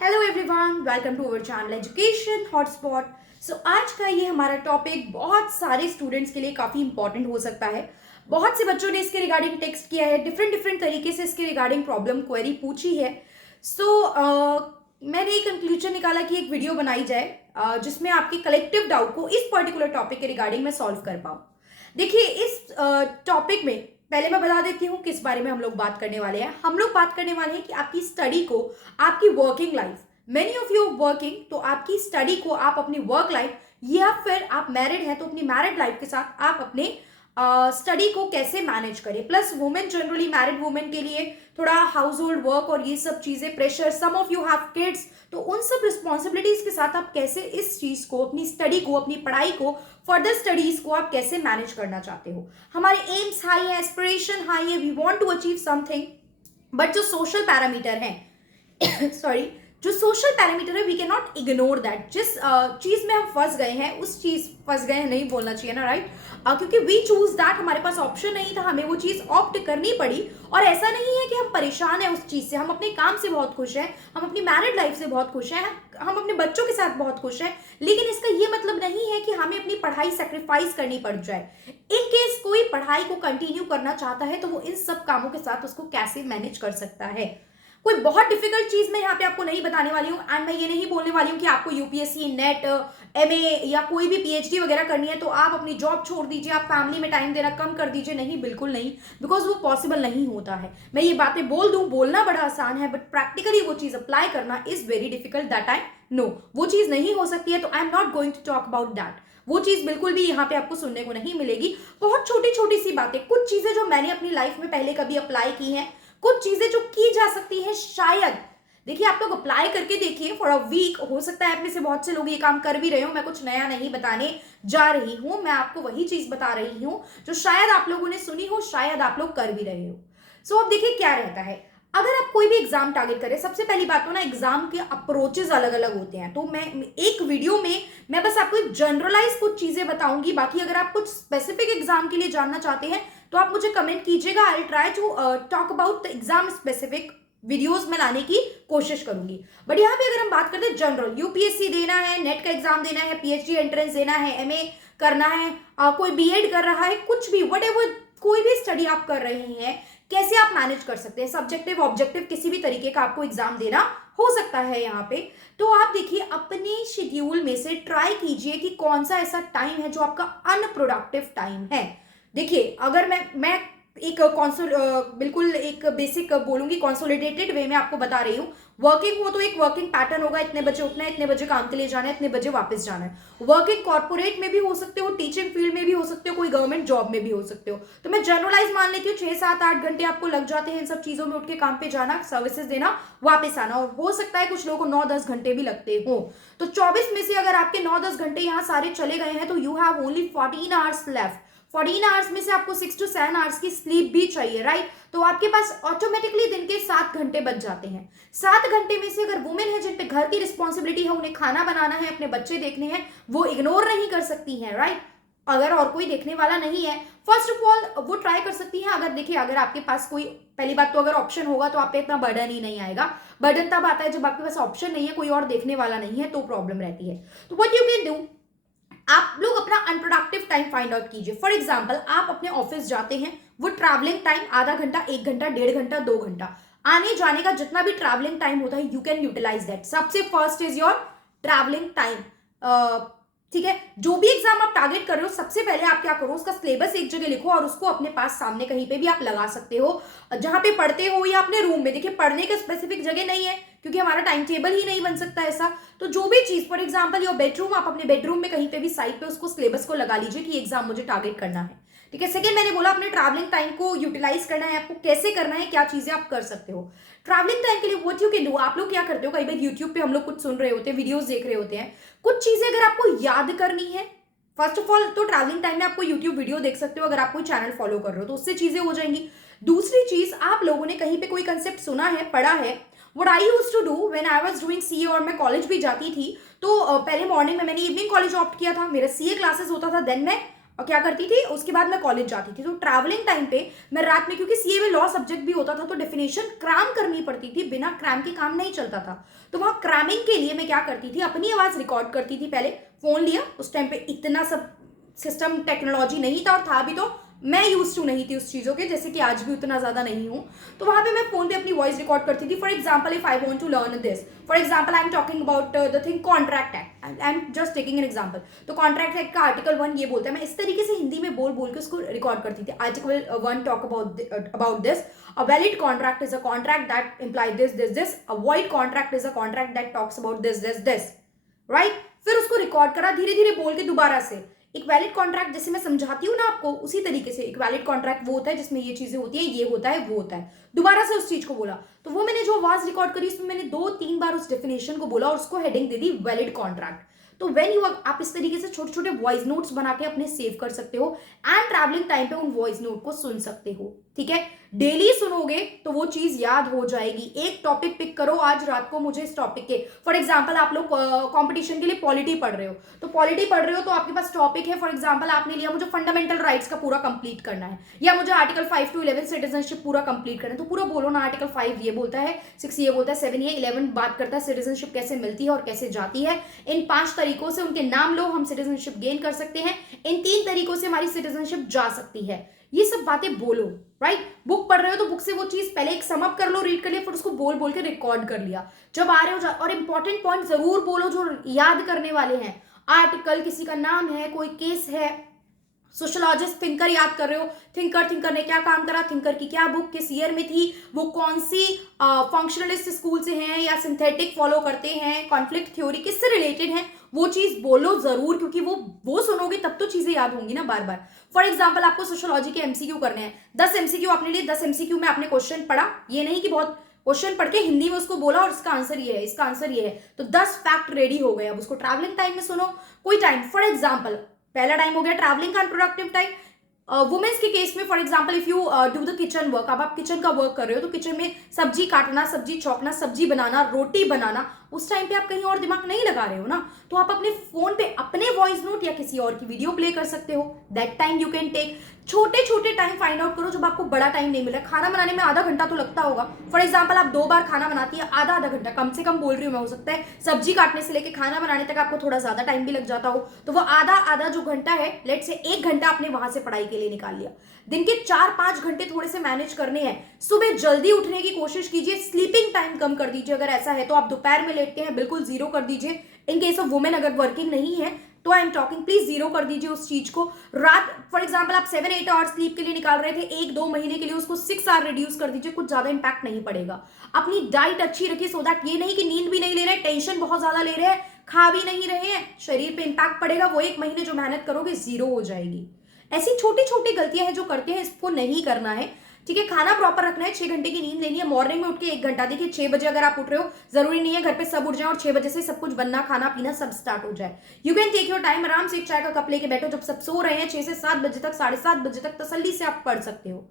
Hello everyone, welcome to our channel education hotspot. आज का ये हमारा टॉपिक बहुत सारे स्टूडेंट्स के लिए काफ़ी इंपॉर्टेंट हो सकता है। बहुत से बच्चों ने इसके रिगार्डिंग टेक्स्ट किया है, डिफरेंट डिफरेंट तरीके से इसके रिगार्डिंग प्रॉब्लम क्वेरी पूछी है। मैंने एक कंक्लूजन निकाला कि एक वीडियो बनाई जाए जिसमें आपके कलेक्टिव डाउट को इस पर्टिकुलर टॉपिक के रिगार्डिंग मैं सॉल्व कर पाऊँ। देखिए, इस टॉपिक में पहले मैं बता देती हूँ किस बारे में हम लोग बात करने वाले हैं। हम लोग बात करने वाले हैं कि आपकी स्टडी को, आपकी working life, many of you working, तो आपकी स्टडी को आप अपनी वर्क लाइफ या फिर आप मैरिड हैं तो अपनी मैरिड लाइफ के साथ आप अपने स्टडी को कैसे मैनेज करें। Plus women, generally married women के लिए थोड़ा हाउस होल्ड वर्क और ये सब चीजें, pressure, some of you have kids, तो उन सब रिस्पॉन्सिबिलिटीज के साथ आप कैसे इस चीज को, अपनी स्टडी को, अपनी पढ़ाई को, फर्दर स्टडीज को आप कैसे मैनेज करना चाहते हो। हमारे एम्स हाई है, एस्पिरेशन हाई है, we want to achieve something, but जो सोशल पैरामीटर है सॉरी जो सोशल पैरामीटर है, we can not ignore that. जिस चीज में हम फंस गए हैं, उस चीज फंस गए हैं नहीं बोलना चाहिए ना, राइट? क्योंकि वी चूज दैट, हमारे पास ऑप्शन नहीं था, हमें वो चीज ऑप्ट करनी पड़ी। और ऐसा नहीं है कि हम परेशान हैं उस चीज से, हम अपने काम से बहुत खुश हैं, हम अपनी मैरिड लाइफ से बहुत खुश हैं, हम अपने बच्चों के साथ बहुत खुश हैं, लेकिन इसका ये मतलब नहीं है कि हमें अपनी पढ़ाई सेक्रीफाइस करनी पड़ जाए। इन केस कोई पढ़ाई को कंटिन्यू करना चाहता है तो वो इन सब कामों के साथ उसको कैसे मैनेज कर सकता है। कोई बहुत डिफिकल्ट चीज मैं यहाँ पे आपको नहीं बताने वाली हूँ। एंड मैं ये नहीं बोलने वाली हूँ कि आपको यूपीएससी, नेट, एमए या कोई भी पीएचडी वगैरह करनी है तो आप अपनी जॉब छोड़ दीजिए, आप फैमिली में टाइम देना कम कर दीजिए। नहीं, बिल्कुल नहीं, बिकॉज वो पॉसिबल नहीं होता है। मैं ये बातें बोल दूं, बोलना बड़ा आसान है, बट प्रैक्टिकली वो चीज अप्लाई करना is very difficult. That I know, वो चीज नहीं हो सकती है, तो I am not going to talk about that. वो चीज बिल्कुल भी यहाँ पे आपको सुनने को नहीं मिलेगी। बहुत छोटी छोटी सी बातें, कुछ चीजें जो मैंने अपनी लाइफ में पहले कभी अप्लाई की हैं, कुछ चीजें जो की जा सकती हैं शायद। देखिए, आप लोग अप्लाई करके देखिए फॉर अ वीक, हो सकता है आप में से बहुत से लोग ये काम कर भी रहे हो। मैं कुछ नया नहीं बताने जा रही हूं, मैं आपको वही चीज बता रही हूं जो शायद आप लोगों ने सुनी हो, शायद आप लोग कर भी रहे हो। अब देखिए क्या रहता है। अगर आप कोई भी एग्जाम टारगेट करें, सबसे पहली बात तो ना, एग्जाम के अप्रोचेस अलग अलग होते हैं। तो मैं एक वीडियो में मैं बस आपको एक जनरलाइज कुछ चीजें बताऊंगी। बाकी अगर आप कुछ स्पेसिफिक एग्जाम के लिए जानना चाहते हैं तो आप मुझे कमेंट कीजिएगा। I try to talk about the exam specific videos में लाने की कोशिश करूंगी। बट यहाँ पे अगर हम बात करते हैं जनरल, यूपीएससी देना है, नेट का एग्जाम देना है, पीएचडी एंट्रेंस देना है, एमए करना है, कोई बीएड कर रहा है, कुछ भी, व्हाटएवर, कोई भी स्टडी आप कर रहे हैं, कैसे आप मैनेज कर सकते हैं। सब्जेक्टिव, ऑब्जेक्टिव, किसी भी तरीके का आपको एग्जाम देना हो सकता है यहाँ पे। तो आप देखिए, अपने शेड्यूल में से ट्राई कीजिए कि कौन सा ऐसा टाइम है जो आपका अनप्रोडक्टिव टाइम है। देखिए, अगर मैं एक बिल्कुल एक बेसिक बोलूंगी, कंसोलिडेटेड वे में आपको बता रही हूँ। वर्किंग हो तो एक वर्किंग पैटर्न होगा, इतने बजे उठना है, इतने बजे काम के लिए जाना है, इतने बजे वापस जाना है। वर्किंग कॉर्पोरेट में भी हो सकते हो, टीचिंग फील्ड में भी हो सकते हो, कोई गवर्नमेंट जॉब में भी हो सकते हो। तो मैं जनरलाइज मान लेती हूँ 6-7-8 घंटे आपको लग जाते हैं इन सब चीजों में, उठ के काम पे जाना, सर्विसेज देना, वापस आना। और हो सकता है कुछ लोगों को 9-10 घंटे भी लगते हो। तो 24 में से अगर आपके 9-10 घंटे यहाँ सारे चले गए हैं तो you have only 14 hours left. 14 hours में से आपको 6 to 7 आवर्स की स्लीप भी चाहिए, राइट? तो आपके पास ऑटोमेटिकली दिन के 7 घंटे बच जाते हैं। 7 घंटे में से अगर वुमेन है जिन पे घर की रिस्पॉन्सिबिलिटी है, उन्हें खाना बनाना है, अपने बच्चे देखने हैं, वो इग्नोर नहीं कर सकती हैं, राइट? अगर और कोई देखने वाला नहीं है, फर्स्ट ऑफ ऑल वो ट्राई कर सकती हैं। अगर देखिए, अगर आपके पास कोई, पहली बात तो अगर ऑप्शन होगा तो आप पे इतना बर्डन ही नहीं आएगा। बर्डन तब आता है जब आपके पास ऑप्शन नहीं है, कोई और देखने वाला नहीं है, तो प्रॉब्लम रहती है। तो व्हाट यू कैन डू, आप लोग अपना अनप्रोडक्टिव टाइम फाइंड आउट कीजिए। फॉर एग्जाम्पल, आप अपने ऑफिस जाते हैं, वो ट्रैवलिंग टाइम आधा घंटा, 1 घंटा, 1.5 घंटा, 2 घंटा, आने जाने का जितना भी ट्रैवलिंग टाइम होता है, यू कैन यूटिलाइज दैट। सबसे first is your travelling time. ठीक है, जो भी एग्जाम आप टारगेट कर रहे हो, सबसे पहले आप क्या करो, उसका सिलेबस एक जगह लिखो और उसको अपने पास सामने कहीं पे भी आप लगा सकते हो, जहां पे पढ़ते हो या अपने रूम में। देखिए, पढ़ने का स्पेसिफिक जगह नहीं है क्योंकि हमारा टाइम टेबल ही नहीं बन सकता ऐसा। तो जो भी चीज, फॉर एग्जाम्पल योर बेडरूम, आप अपने बेडरूम में कहीं पे भी साइड पे उसको सिलेबस को लगा लीजिए कि एग्जाम मुझे टारगेट करना है। ठीक है, सेकंड मैंने बोला अपने ट्रैवलिंग टाइम को यूटिलाइज करना है, आपको कैसे करना है, क्या चीजें आप कर सकते हो ट्रैवलिंग टाइम के लिए। व्हाट यू कैन डू, आप लोग क्या करते हो, कई बार यूट्यूब पे हम लोग कुछ सुन रहे होते हैं, वीडियोस देख रहे होते हैं, कुछ चीजें अगर आपको याद करनी है, फर्स्ट ऑफ ऑल तो ट्रैवलिंग टाइम में आपको यूट्यूब वीडियो देख सकते हो, अगर आप कोई चैनल फॉलो कर रहे हो तो उससे चीजें हो जाएंगी। दूसरी चीज, आप लोगों ने कहीं पे कोई कंसेप्ट सुना है, पढ़ा है, what I used to do when I was doing CA, और मैं कॉलेज भी जाती थी, तो पहले मॉर्निंग में मैंने इवनिंग कॉलेज ऑप्ट किया था, मेरा सीए क्लासेस होता था, देन मैं और क्या करती थी, उसके बाद मैं कॉलेज जाती थी। तो ट्रैवलिंग टाइम पे मैं रात में, क्योंकि सीए में लॉ सब्जेक्ट भी होता था तो डेफिनेशन क्रैम करनी पड़ती थी, बिना क्रैम के काम नहीं चलता था। तो वहां क्रैमिंग के लिए मैं क्या करती थी, अपनी आवाज रिकॉर्ड करती थी। पहले फोन लिया, उस टाइम पे इतना सब सिस्टम टेक्नोलॉजी नहीं था, और था भी तो मैं यूज टू नहीं थी उस चीज़ों के, जैसे कि आज भी उतना ज़्यादा नहीं हूँ। तो वहाँ पे मैं फोन पे अपनी वॉइस रिकॉर्ड करती थी। For example, if I want to learn this, for example I am talking about the thing contract act, I am just taking an example. तो कॉन्ट्रैक्ट एक्ट का आर्टिकल 1 ये बोलता है, मैं इस तरीके से हिंदी में बोल बोल के उसको रिकॉर्ड करती थी। Article 1 talk about this, a valid contract is a contract that implies this, a void contract is a contract that talks about this, right? फिर उसको रिकॉर्ड करा, धीरे धीरे बोल के दोबारा से। एक वैलिड कॉन्ट्रैक्ट जैसे मैं समझाती हूँ ना आपको, उसी तरीके से एक वैलिड कॉन्ट्रैक्ट वो होता है जिसमें ये चीजें होती है, ये होता है, वो होता है। दोबारा से उस चीज को बोला, तो वो मैंने जो आवाज रिकॉर्ड करी उसमें मैंने 2-3 बार उस डेफिनेशन को बोला और उसको हेडिंग दे दी वैलिड कॉन्ट्रैक्ट। तो व्हेन यू, आप इस तरीके से छोटे छोटे वॉइस नोट्स बना के अपने सेव कर सकते हो एंड ट्रैवलिंग टाइम पे उन वॉइस नोट को सुन सकते हो। ठीक है, डेली सुनोगे तो वो चीज याद हो जाएगी। एक टॉपिक पिक करो, आज रात को मुझे इस टॉपिक के, फॉर एग्जांपल आप लोग कंपटीशन के लिए पॉलिटी पढ़ रहे हो, तो पॉलिटी पढ़ रहे हो तो आपके पास टॉपिक है, फॉर एग्जांपल आपने लिया मुझे फंडामेंटल राइट्स का पूरा कंप्लीट करना है, या मुझे आर्टिकल 5 to 11 सिटीजनशिप पूरा कंप्लीट करना है। तो पूरा बोलो ना, आर्टिकल 5 ये बोलता है, 6 ये बोलता है, 7 ये, 11 बात करता है सिटीजनशिप कैसे मिलती है और कैसे जाती है। इन 5 तरीकों से उनके नाम लो, हम सिटीजनशिप गेन कर सकते हैं। इन 3 तरीकों से हमारी सिटीजनशिप जा सकती है। ये सब बातें बोलो, राइट? बुक पढ़ रहे हो तो बुक से वो चीज पहले एक समअप कर लो, रीड कर लिया, फिर उसको बोल बोल के रिकॉर्ड कर लिया। जब आ रहे हो और इंपॉर्टेंट पॉइंट जरूर बोलो जो याद करने वाले हैं। आर्टिकल, किसी का नाम है, कोई केस है, सोशोलॉजिस्ट, थिंकर याद कर रहे हो, थिंकर ने क्या काम करा, थिंकर की क्या बुक किस ईयर में थी, वो कौन सी फंक्शनलिस्ट स्कूल से हैं या सिंथेटिक फॉलो करते हैं, कॉन्फ्लिक्ट थ्योरी किससे रिलेटेड है, वो चीज बोलो जरूर, क्योंकि वो सुनोगे तब तो चीजें याद होंगी ना बार बार। फॉर एग्जाम्पल, आपको सोशोलॉजी के एमसीक्यू करने हैं, 10 एमसीक्यू आपने लिए, 10 एमसीक्यू में आपने क्वेश्चन पढ़ा, ये नहीं कि बहुत क्वेश्चन पढ़ के हिंदी में उसको बोला और इसका आंसर ये है, इसका आंसर ये है, तो 10 फैक्ट रेडी हो गए। अब उसको ट्रैवलिंग टाइम में सुनो, कोई टाइम, फॉर एग्जाम्पल पहला टाइम हो गया ट्रैवलिंग का अनप्रोडक्टिव टाइम। वुमेन्स के केस में for example if you do the kitchen work, अब आप किचन का वर्क कर रहे हो तो किचन में सब्जी काटना, सब्जी चौंकना, सब्जी बनाना, रोटी बनाना, उस टाइम पे आप कहीं और दिमाग नहीं लगा रहे हो ना, तो आप अपने फोन पे अपने वॉइस नोट या किसी और की वीडियो प्ले कर सकते हो। That time you can take. छोटे छोटे टाइम फाइंड आउट करो जब आपको बड़ा टाइम नहीं मिला। खाना बनाने में आधा घंटा तो लगता होगा, फॉर एग्जाम्पल आप 2 बार खाना बनाती है, आधा घंटा कम से कम बोल रही हूँ मैं, हो सकता है सब्जी काटने से लेके खाना बनाने तक आपको थोड़ा ज्यादा टाइम भी लग जाता हो, तो वो आधा जो घंटा है, लेट से 1 घंटा आपने वहां से पढ़ाई के लिए निकाल लिया। दिन के 4-5 घंटे थोड़े से मैनेज करने हैं। सुबह जल्दी उठने की कोशिश कीजिए, स्लीपिंग टाइम कम कर दीजिए, अगर ऐसा है तो आप दोपहर में लेटते हैं बिल्कुल 0 कर दीजिए। इन केस ऑफ वुमेन अगर वर्किंग नहीं है तो आई एम टॉकिंग, प्लीज 0 कर दीजिए उस चीज को। रात फॉर एग्जांपल आप 7-8 आवर्स स्लीप के लिए निकाल रहे थे, 1-2 महीने के लिए उसको 6 आवर रिड्यूस कर दीजिए, कुछ ज्यादा इंपैक्ट नहीं पड़ेगा। अपनी डाइट अच्छी रखिए, सो दैट ये नहीं कि नींद भी नहीं ले रहे, टेंशन बहुत ज्यादा ले रहे हैं, खा भी नहीं रहे हैं, शरीर पे इंपैक्ट पड़ेगा, वो 1 महीने जो मेहनत करोगे 0 हो जाएगी। ऐसी छोटी छोटी गलतियां हैं जो करते हैं, इसको नहीं करना है। ठीक है, खाना प्रॉपर रखना है, 6 घंटे की नींद लेनी है, मॉर्निंग में उठ के 1 घंटा, देखिए 6 बजे अगर आप उठ रहे हो, जरूरी नहीं है घर पे सब उठ जाए और 6 बजे से सब कुछ बनना, खाना पीना सब स्टार्ट हो जाए। You can take your time, आराम से एक चाय का कप लेके बैठो, जब सब सो रहे हैं 6 से 7 बजे तक, 7:30 बजे तक तसल्ली से आप पढ़ सकते हो।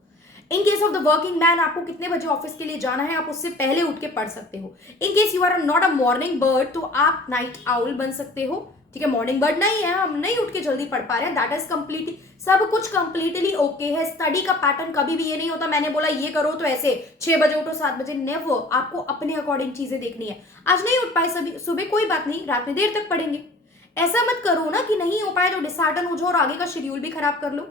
In case of the working man, आपको कितने बजे ऑफिस के लिए जाना है, आप उससे पहले उठ के पढ़ सकते हो। In case you are not a morning bird, तो आप नाइट आउल बन सकते हो। ठीक है, मॉर्निंग बर्ड नहीं है, हम नहीं उठ के जल्दी पढ़ पा रहे हैं, दैट इज कंप्लीटली, सब कुछ कंप्लीटली ओके है। स्टडी का पैटर्न कभी भी ये नहीं होता मैंने बोला ये करो तो ऐसे 6 बजे उठो 7 बजे, नेवर। आपको अपने अकॉर्डिंग चीजें देखनी है। आज नहीं उठ पाए सभी सुबह, कोई बात नहीं, रात में देर तक पढ़ेंगे। ऐसा मत करो ना कि नहीं हो पाए तो डिसहार्टन हो जाओ और आगे का शेड्यूल भी खराब कर लो।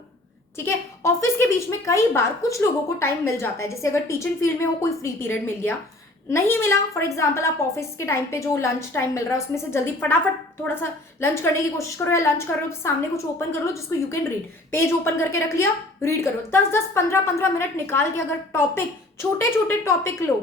ठीक है, ऑफिस के बीच में कई बार कुछ लोगों को टाइम मिल जाता है, जैसे अगर टीचिंग फील्ड में हो, कोई फ्री पीरियड मिल गया, नहीं मिला, फॉर एग्जाम्पल आप ऑफिस के टाइम पे जो लंच टाइम मिल रहा है उसमें से जल्दी फटाफट थोड़ा सा लंच करने की कोशिश करो, या लंच कर रहे हो तो सामने कुछ ओपन कर लो जिसको you can read, page open करके रख लिया, रीड करो। 10-10, 15-15 मिनट निकाल के अगर टॉपिक, छोटे छोटे टॉपिक लो।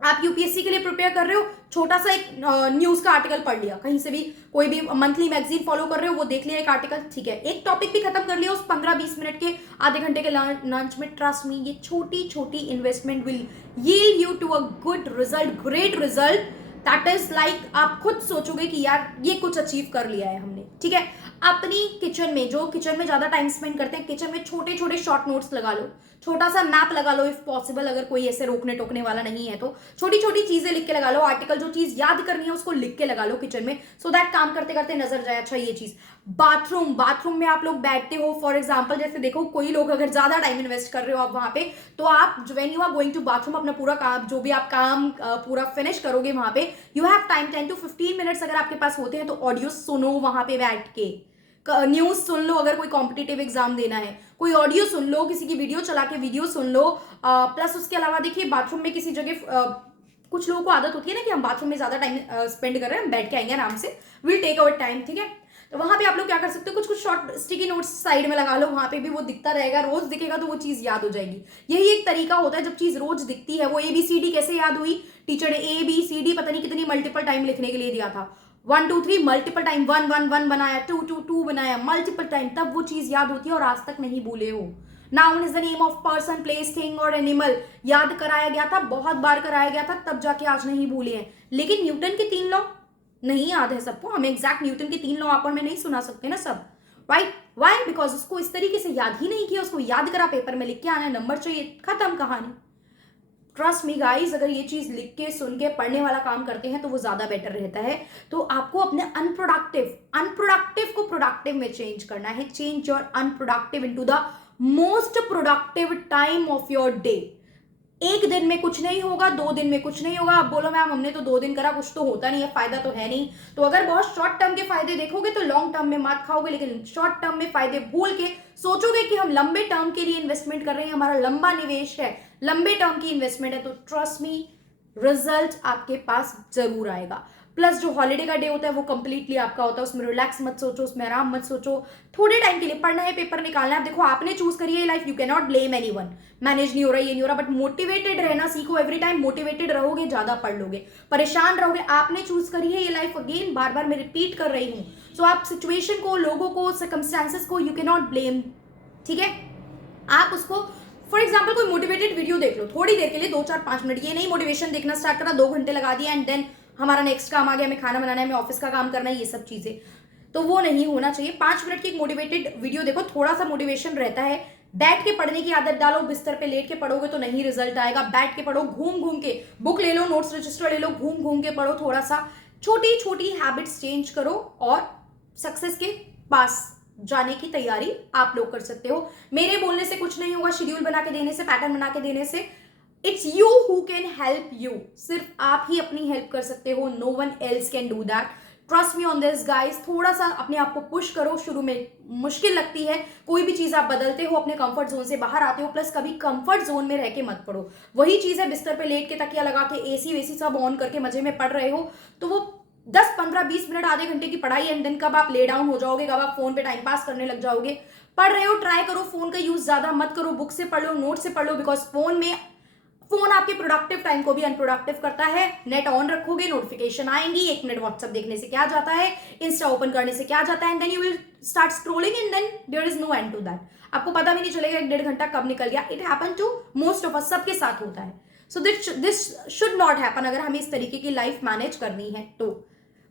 आप यूपीएससी के लिए प्रिपेयर कर रहे हो, छोटा सा एक न्यूज का आर्टिकल पढ़ लिया, कहीं से भी कोई भी मंथली मैगजीन फॉलो कर रहे हो वो देख लिया एक आर्टिकल, ठीक है, एक टॉपिक भी खत्म कर लिया उस 15-20 मिनट के, आधे घंटे के लंच में। ट्रस्ट मी, ये छोटी छोटी investment will yield you to a good result, great result, that is like आप खुद सोचोगे कि यार ये कुछ अचीव कर लिया है हमने। ठीक है, अपनी किचन में, जो किचन में ज्यादा टाइम स्पेंड करते हैं, किचन में छोटे छोटे शॉर्ट नोट्स लगा लो। छोटा सा मैप लगा लो इफ पॉसिबल, अगर कोई ऐसे रोकने टोकने वाला नहीं है तो छोटी छोटी चीजें लिख के लगा लो, आर्टिकल जो चीज याद करनी है उसको लिख के लगा लो किचन में, सो दैट काम करते करते नजर जाए अच्छा ये चीज। बाथरूम में आप लोग बैठते हो, फॉर एग्जाम्पल जैसे देखो कोई लोग अगर ज्यादा टाइम इन्वेस्ट कर रहे हो आप वहां पे, तो आप when you are going to bathroom अपना पूरा काम जो भी आप काम पूरा फिनिश करोगे वहां पे, you have time 10 to 15 minutes अगर आपके पास होते हैं तो ऑडियो सुनो वहां पे बैठ के, न्यूज सुन लो, अगर कोई कॉम्पिटिटिव एग्जाम देना है कोई ऑडियो सुन लो, किसी की वीडियो चला के वीडियो सुन लो। प्लस उसके अलावा देखिए बाथरूम में किसी जगह कुछ लोगों को आदत होती है ना कि हम बाथरूम में ज्यादा टाइम स्पेंड कर रहे हैं, हम बैठ के आएंगे आराम से, विल टेक अवर टाइम, ठीक है। तो वहां पे आप लोग क्या कर सकते हो, कुछ कुछ शॉर्ट स्टिकी नोट्स साइड में लगा लो, वहां पे भी वो दिखता रहेगा, रोज दिखेगा तो वो चीज याद हो जाएगी। यही एक तरीका होता है जब चीज रोज दिखती है। वो ABCD कैसे याद हुई, टीचर ने ABCD पता नहीं कितनी मल्टीपल टाइम लिखने के लिए दिया था, 1 2 3 मल्टीपल टाइम, 1 1 1 बनाया, 2 2 2 बनाया, मल्टीपल टाइम, तब वो चीज याद होती है और आज तक नहीं भूले हो। Noun is the name of person, place, thing और एनिमल, याद कराया गया था, बहुत बार कराया गया था, तब जाके आज नहीं भूले हैं। लेकिन न्यूटन के 3 लॉ नहीं याद है सबको, हम एग्जैक्ट न्यूटन के 3 लॉ आपन में नहीं सुना सकते ना सब, राइट? व्हाई? बिकॉज उसको इस तरीके से याद ही नहीं किया, उसको याद करा, पेपर में लिख के आना, नंबर चाहिए, खत्म कहानी। ट्रस्ट मी गाइज, अगर ये चीज लिख के सुन के पढ़ने वाला काम करते हैं तो वो ज्यादा बेटर रहता है। तो आपको अपने अनप्रोडक्टिव को प्रोडक्टिव में चेंज करना है। Change your unproductive into the most productive time of your day. एक दिन में कुछ नहीं होगा, 2 दिन में कुछ नहीं होगा। आप बोलो मैम हमने तो 2 दिन करा, कुछ तो होता नहीं है, फायदा तो है नहीं। तो अगर बहुत शॉर्ट टर्म के फायदे देखोगे तो लॉन्ग टर्म में मात खाओगे, लेकिन शॉर्ट टर्म में फायदे भूल के सोचोगे कि हम लंबे टर्म के लिए इन्वेस्टमेंट कर रहे हैं, हमारा लंबा निवेश है, लंबे टर्म की इन्वेस्टमेंट है, तो ट्रस्ट मी रिजल्ट आपके पास जरूर आएगा। प्लस जो हॉलीडे का डे होता है वो कंप्लीटली आपका होता है, उसमें रिलैक्स मत सोचो, उसमें आराम मत सोचो, थोड़े टाइम के लिए पढ़ना है, पेपर निकालना है। देखो आपने चूज करी है life, you can not blame anyone, manage नहीं हो रहा, ये नहीं हो रहा, बट मोटिवेटेड रहना सीखो। एवरी टाइम मोटिवेटेड रहोगे ज्यादा पढ़ लोगे, परेशान रहोगे। आपने चूज करी है ये लाइफ, अगेन बार बार मैं रिपीट कर रही हूँ। सो आप सिचुएशन को, लोगों को, सर्कमस्टांसेस को यू कैन नॉट ब्लेम, ठीक है। आप उसको फॉर एग्जाम्पल कोई मोटिवेटेड वीडियो देख लो थोड़ी देर के लिए, 2 4 5 मिनट, ये नहीं मोटिवेशन देखना स्टार्ट करा, 2 घंटे लगा दिया एंड देन हमारा नेक्स्ट काम आ गया, हमें खाना बनाना है, हमें ऑफिस का काम करना है, ये सब चीजें, तो वो नहीं होना चाहिए। 5 मिनट की एक मोटिवेटेड वीडियो देखो, थोड़ा सा मोटिवेशन रहता है। बैठ के पढ़ने की आदत डालो, बिस्तर पे लेट के पढ़ोगे तो नहीं रिजल्ट आएगा। बैठ के पढ़ो, घूम घूम के, बुक ले लो, नोट्स रजिस्टर ले लो, घूम घूम के पढ़ो, थोड़ा सा छोटी छोटी हैबिट्स चेंज करो और सक्सेस के पास जाने की तैयारी आप लोग कर सकते हो। मेरे बोलने से कुछ नहीं होगा, शेड्यूल बना के देने से, पैटर्न बना के देने से, it's you who can help you. सिर्फ आप ही अपनी हेल्प कर सकते हो, no one else can do that. Trust me on this guys, थोड़ा सा अपने आप को पुश करो। शुरू में मुश्किल लगती है, कोई भी चीज आप बदलते हो, अपने कंफर्ट जोन से बाहर आते हो, प्लस कभी कंफर्ट जोन में रह के मत पढ़ो। वही चीज है बिस्तर पे लेट के तकिया लगा के एसी वेसी सब ऑन करके मजे में पढ़ रहे हो, तो वो 10 15 20 मिनट आधे घंटे की पढ़ाई एंड देन कब आप ले डाउन हो जाओगे, कब आप फोन पे टाइम पास करने लग जाओगे। पढ़ रहे हो, ट्राई करो, फोन का यूज ज्यादा मत करो, बुक से पढ़ लो, नोट से पढ़ लो, बिकॉज फोन आपके प्रोडक्टिव टाइम को भी अनप्रोडक्टिव करता है। नेट ऑन रखोगे, नोटिफिकेशन आएंगी, 1 मिनट व्हाट्सएप देखने से क्या जाता है, इंस्टा ओपन करने से क्या जाता है, and then you will start scrolling and then there is no end to that. आपको पता भी नहीं चलेगा 1-1.5 घंटा कब निकल गया। It happen to most of us, सबके साथ होता है। So this should not happen अगर हमें इस तरीके की लाइफ मैनेज करनी है तो।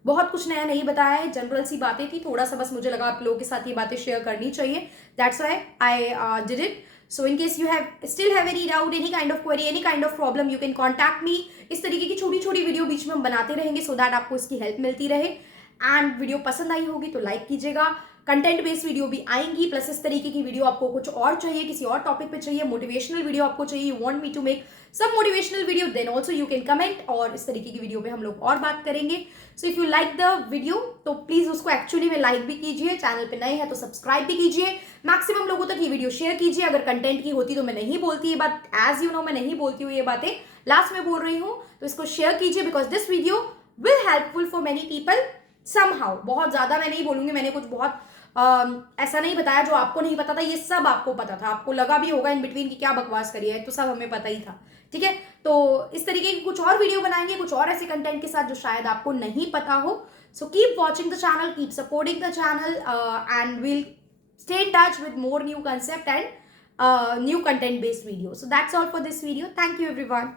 बहुत कुछ नया नहीं बताया है, जनरल सी बातें थी, थोड़ा सा बस मुझे लगा आप लोगों के साथ ये बातें शेयर करनी चाहिए, that's why I did it. So in case you still have any doubt, any kind of query, any kind of problem, you can contact me. इस तरीके की छोटी छोटी वीडियो बीच में हम बनाते रहेंगे so that आपको इसकी हेल्प मिलती रहे। एंड वीडियो पसंद आई होगी तो लाइक कीजिएगा। कंटेंट बेस्ड वीडियो भी आएंगी, प्लस इस तरीके की वीडियो आपको कुछ और चाहिए, किसी और टॉपिक पे चाहिए, मोटिवेशनल वीडियो आपको चाहिए, you want me to make सब motivational video, then also you can comment, और इस तरीके की वीडियो पे हम लोग और बात करेंगे। So if you like the video तो प्लीज उसको एक्चुअली में लाइक भी कीजिए, चैनल पे नए हैं तो सब्सक्राइब भी कीजिए, मैक्सिमम लोगों तक ये वीडियो शेयर कीजिए। अगर कंटेंट की होती तो मैं नहीं बोलती ये बात, एज यू नो मैं नहीं बोलती हूँ ये बातें, लास्ट में बोल रही हूँ, तो इसको शेयर कीजिए because this video will helpful for many people somehow. बहुत ज्यादा मैं नहीं बोलूंगी, मैंने कुछ बहुत ऐसा नहीं बताया जो आपको नहीं पता था, ये सब आपको पता था, आपको लगा भी होगा इन बिटवीन की क्या बकवास करी है, तो सब हमें पता ही था, ठीक है। तो इस तरीके की कुछ और वीडियो बनाएंगे, कुछ और ऐसे कंटेंट के साथ जो शायद आपको नहीं पता हो। So keep watching the channel, keep supporting the channel, and will stay in touch with more new concept and new content based videos. So that's all for this video. Thank you everyone.